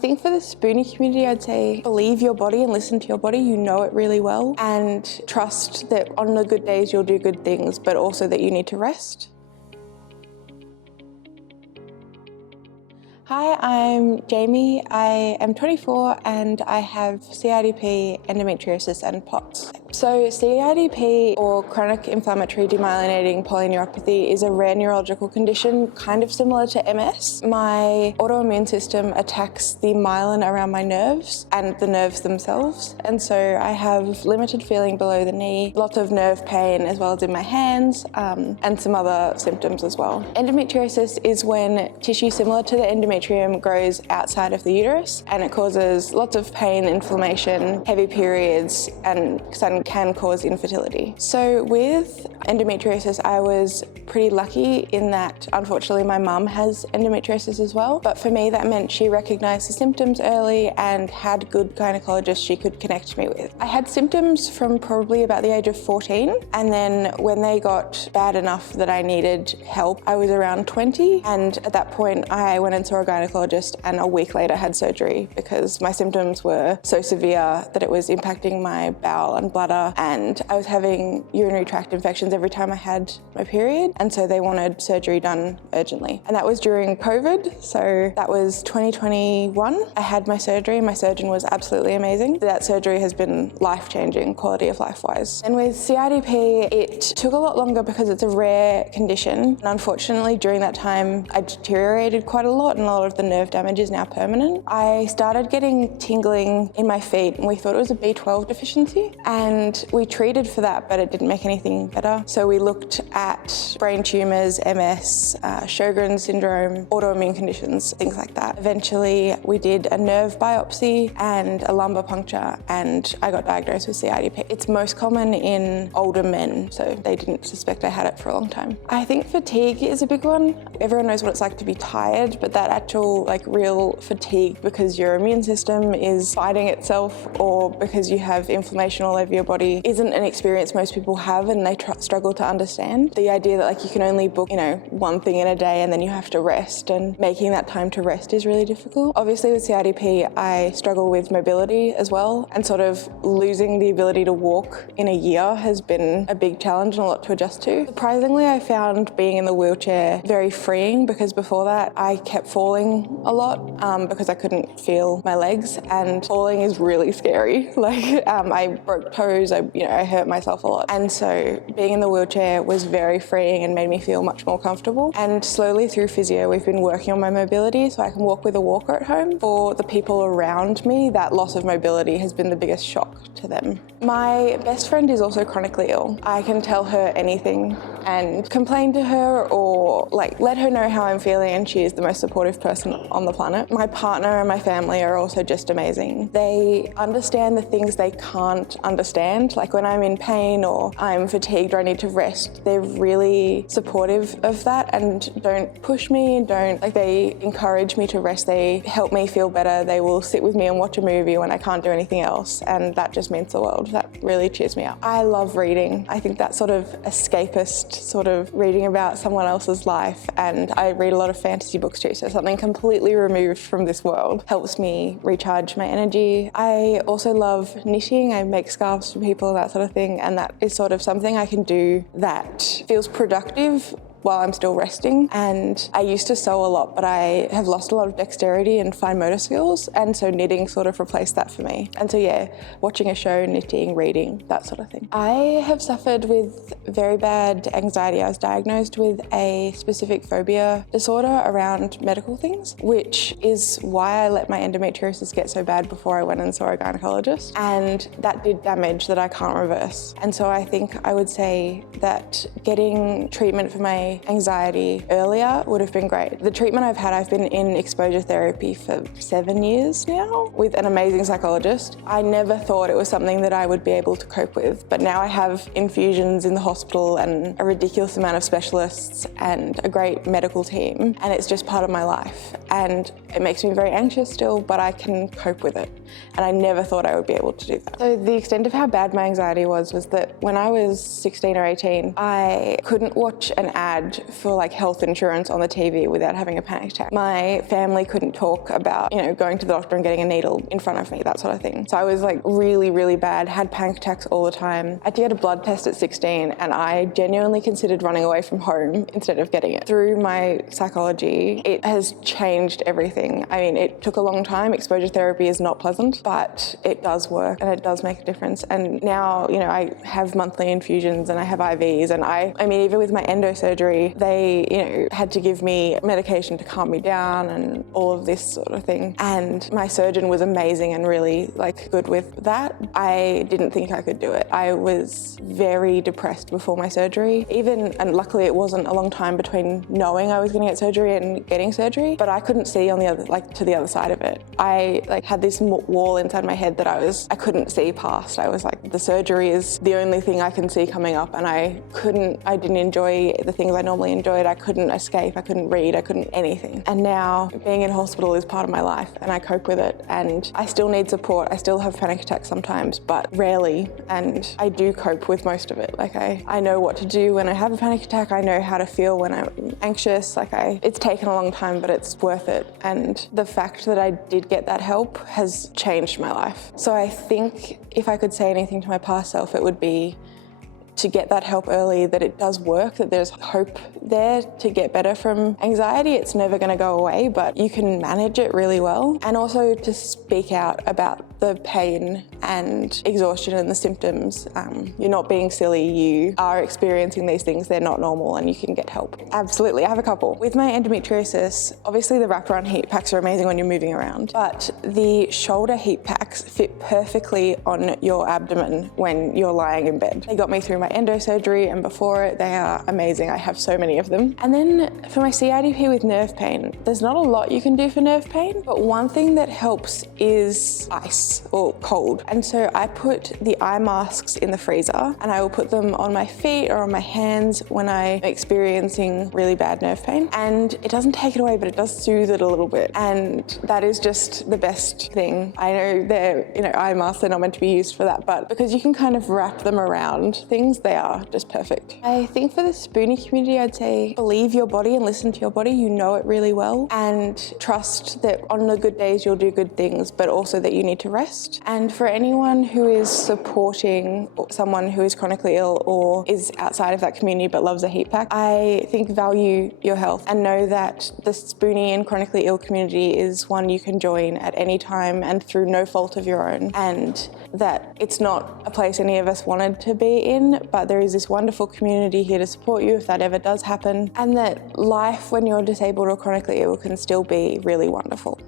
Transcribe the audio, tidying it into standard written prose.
think for the Spoonie community, I'd say believe your body and listen to your body. You know it really well, and trust that on the good days you'll do good things, but also that you need to rest. Hi, I'm Jamie. I am 24 and I have CIDP, endometriosis and POTS. So CIDP, or chronic inflammatory demyelinating polyneuropathy, is a rare neurological condition kind of similar to MS. My autoimmune system attacks the myelin around my nerves and the nerves themselves, and so I have limited feeling below the knee, lots of nerve pain as well as in my hands, and some other symptoms as well. Endometriosis is when tissue similar to the endometrium grows outside of the uterus, and it causes lots of pain, inflammation, heavy periods, and can cause infertility. So with endometriosis, I was pretty lucky in that unfortunately my mum has endometriosis as well, but for me that meant she recognised the symptoms early and had good gynecologists she could connect me with. I had symptoms from probably about the age of 14, and then when they got bad enough that I needed help, I was around 20, and at that point I went and saw a gynecologist and a week later had surgery because my symptoms were so severe that it was impacting my bowel and bladder, and I was having urinary tract infections every time I had my period, and so they wanted surgery done urgently. And that was during COVID, so that was 2021. I had my surgery. My surgeon was absolutely amazing. That surgery has been life-changing, quality of life-wise. And with CIDP, it took a lot longer because it's a rare condition, and unfortunately during that time I deteriorated quite a lot and a lot of the nerve damage is now permanent. I started getting tingling in my feet and we thought it was a B12 deficiency, and we treated for that, but it didn't make anything better. So we looked at brain tumours, MS, Sjogren's syndrome, autoimmune conditions, things like that. Eventually we did a nerve biopsy and a lumbar puncture, and I got diagnosed with CIDP. It's most common in older men, so they didn't suspect I had it for a long time. I think fatigue is a big one. Everyone knows what it's like to be tired, but that actual real fatigue because your immune system is fighting itself or because you have inflammation all over your body isn't an experience most people have, and they struggle to understand. The idea that you can only book, one thing in a day and then you have to rest, and making that time to rest is really difficult. Obviously with CIDP, I struggle with mobility as well, and sort of losing the ability to walk in a year has been a big challenge and a lot to adjust to. Surprisingly, I found being in the wheelchair very freeing because before that I kept falling a lot because I couldn't feel my legs, and falling is really scary. I broke toes, I hurt myself a lot. And so being in the wheelchair was very freeing and made me feel much more comfortable. And slowly through physio, we've been working on my mobility so I can walk with a walker at home. For the people around me, that loss of mobility has been the biggest shock to them. My best friend is also chronically ill. I can tell her anything and complain to her or let her know how I'm feeling, and she is the most supportive person on the planet. My partner and my family are also just amazing. They understand the things they can't understand, like when I'm in pain or I'm fatigued or I need to rest. They're really supportive of that and don't push me, they encourage me to rest. They help me feel better. They will sit with me and watch a movie when I can't do anything else, and that just means the world. That really cheers me up. I love reading. I think that sort of escapist sort of reading about someone else's life, and I read a lot of fantasy books too, so something completely removed from this world helps me recharge my energy. I also love knitting. I make scarves for people, that sort of thing, and that is sort of something I can do that feels productive while I'm still resting. And I used to sew a lot, but I have lost a lot of dexterity and fine motor skills, and so knitting sort of replaced that for me. And so watching a show, knitting, reading, that sort of thing. I have suffered with very bad anxiety. I was diagnosed with a specific phobia disorder around medical things, which is why I let my endometriosis get so bad before I went and saw a gynecologist, and that did damage that I can't reverse. And so I think I would say that getting treatment for my anxiety earlier would have been great. The treatment I've been in exposure therapy for 7 years now with an amazing psychologist. I never thought it was something that I would be able to cope with, but now I have infusions in the hospital and a ridiculous amount of specialists and a great medical team, and it's just part of my life. and it makes me very anxious still, but I can cope with it. And I never thought I would be able to do that. So the extent of how bad my anxiety was that when I was 16 or 18, I couldn't watch an ad for like health insurance on the TV without having a panic attack. My family couldn't talk about, going to the doctor and getting a needle in front of me, that sort of thing. So I was like really, really bad, had panic attacks all the time. I had to get a blood test at 16 and I genuinely considered running away from home instead of getting it. Through my psychology, it has changed everything. I mean, it took a long time. Exposure therapy is not pleasant, but it does work and it does make a difference. And now, I have monthly infusions and I have IVs, and I mean, even with my endo surgery, they, had to give me medication to calm me down and all of this sort of thing. And my surgeon was amazing and really good with that. I didn't think I could do it. I was very depressed before my surgery, and luckily it wasn't a long time between knowing I was going to get surgery and getting surgery, but I couldn't see on the other, to the other side of it. I had this wall inside my head that I couldn't see past. I was like, the surgery is the only thing I can see coming up, and I didn't enjoy the things I normally enjoyed. I couldn't escape, I couldn't read, I couldn't anything. And now being in hospital is part of my life and I cope with it, and I still need support. I still have panic attacks sometimes, but rarely, and I do cope with most of it. I know what to do when I have a panic attack. I know how to feel when I'm anxious. It's taken a long time, but it's worth it. And the fact that I did get that help has changed my life. So I think if I could say anything to my past self, it would be to get that help early, that it does work, that there's hope there to get better from anxiety. It's never going to go away, but you can manage it really well. And also to speak out about the pain and exhaustion and the symptoms. You're not being silly, you are experiencing these things, they're not normal, and you can get help. Absolutely, I have a couple. With my endometriosis, obviously the wraparound heat packs are amazing when you're moving around, but the shoulder heat packs fit perfectly on your abdomen when you're lying in bed. They got me through my endo surgery and before it. They are amazing. I have so many of them. And then for my CIDP with nerve pain, there's not a lot you can do for nerve pain, but one thing that helps is ice or cold. And so I put the eye masks in the freezer and I will put them on my feet or on my hands when I'm experiencing really bad nerve pain. And it doesn't take it away, but it does soothe it a little bit. And that is just the best thing. I know they're, eye masks, they're not meant to be used for that, but because you can kind of wrap them around things, they are just perfect. I think for the Spoonie community, I'd say believe your body and listen to your body. You know it really well, and trust that on the good days you'll do good things, but also that you need to rest. And for anyone who is supporting someone who is chronically ill or is outside of that community but loves a heat pack, I think value your health and know that the Spoonie and chronically ill community is one you can join at any time and through no fault of your own, and that it's not a place any of us wanted to be in, but there is this wonderful community here to support you if that ever does happen, and that life when you're disabled or chronically ill can still be really wonderful.